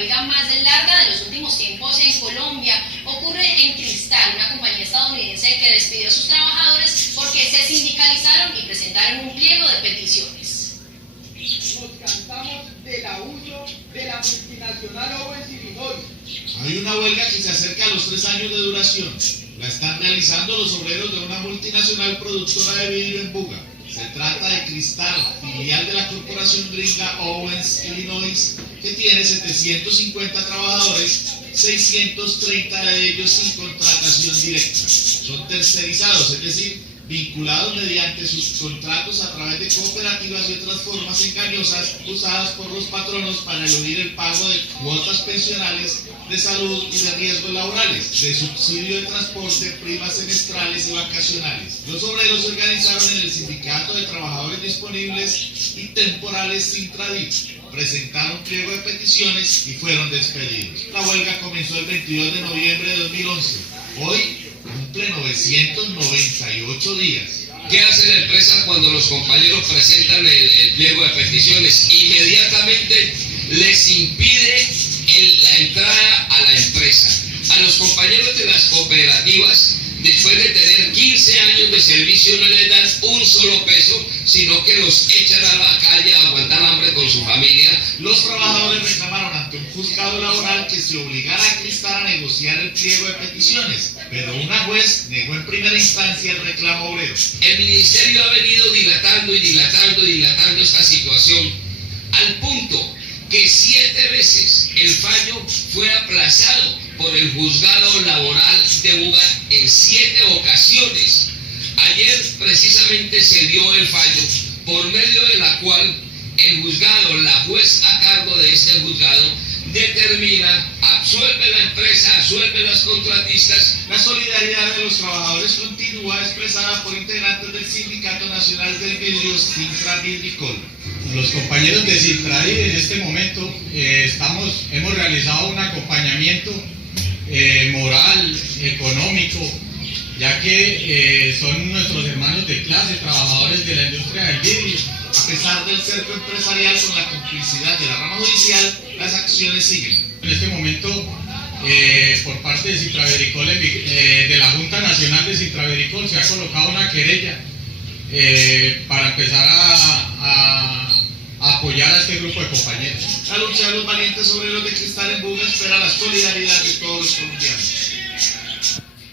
huelga más larga de los últimos tiempos en Colombia ocurre en Cristal, una compañía estadounidense que despidió a sus trabajadores porque se sindicalizaron y presentaron un pliego de peticiones. Nos cansamos del abuso de la multinacional Owens Illinois. Hay una huelga que se acerca a los 3 años de duración. La están realizando los obreros de una multinacional productora de vidrio en Buga. Se trata de Cristal, filial de la corporación gringa Owens Illinois, que tiene 750 trabajadores, 630 de ellos sin contratación directa. Son tercerizados, es decir, vinculados mediante sus contratos a través de cooperativas y otras formas engañosas usadas por los patronos para eludir el pago de cuotas pensionales, de salud y de riesgos laborales, de subsidio de transporte, primas semestrales y vacacionales. Los obreros se organizaron en el Sindicato de Trabajadores Disponibles y Temporales Sintradip, presentaron pliego de peticiones y fueron despedidos. La huelga comenzó el 22 de noviembre de 2011. Hoy cumple 998 días. ¿Qué hace la empresa cuando los compañeros presentan el pliego de peticiones? Inmediatamente les impide la entrada a la empresa. A los compañeros de las cooperativas, después de tener 15 años de servicio, no les dan un solo peso, sino que los echan a la calle a aguantar hambre con su familia. Los trabajadores reclamaron ante un juzgado laboral que se obligara a Cristal a negociar el pliego de peticiones, pero una juez negó en primera instancia el reclamo obrero. El ministerio ha venido dilatando esta situación al punto que 7 veces el fallo fue aplazado por el juzgado laboral de Buga en 7 ocasiones. Ayer precisamente se dio el fallo por medio de la cual el juzgado, la juez a cargo de este juzgado, determina, absuelve la empresa, absuelve a los contratistas. La solidaridad de los trabajadores continúa expresada por integrantes del Sindicato Nacional del Vidrio, Sintravidricol. Los compañeros de Sintradip en este momento hemos realizado un acompañamiento moral, económico, ya que son nuestros hermanos de clase, trabajadores de la industria del vidrio. A pesar del cerco empresarial con la complicidad de la rama judicial, las acciones siguen. En este momento, por parte de Sintravidricol, de la Junta Nacional de Sintravidricol, se ha colocado una querella para empezar a apoyar a este grupo de compañeros. La lucha de los valientes obreros de Cristal en Buga espera la solidaridad de todos los colombianos.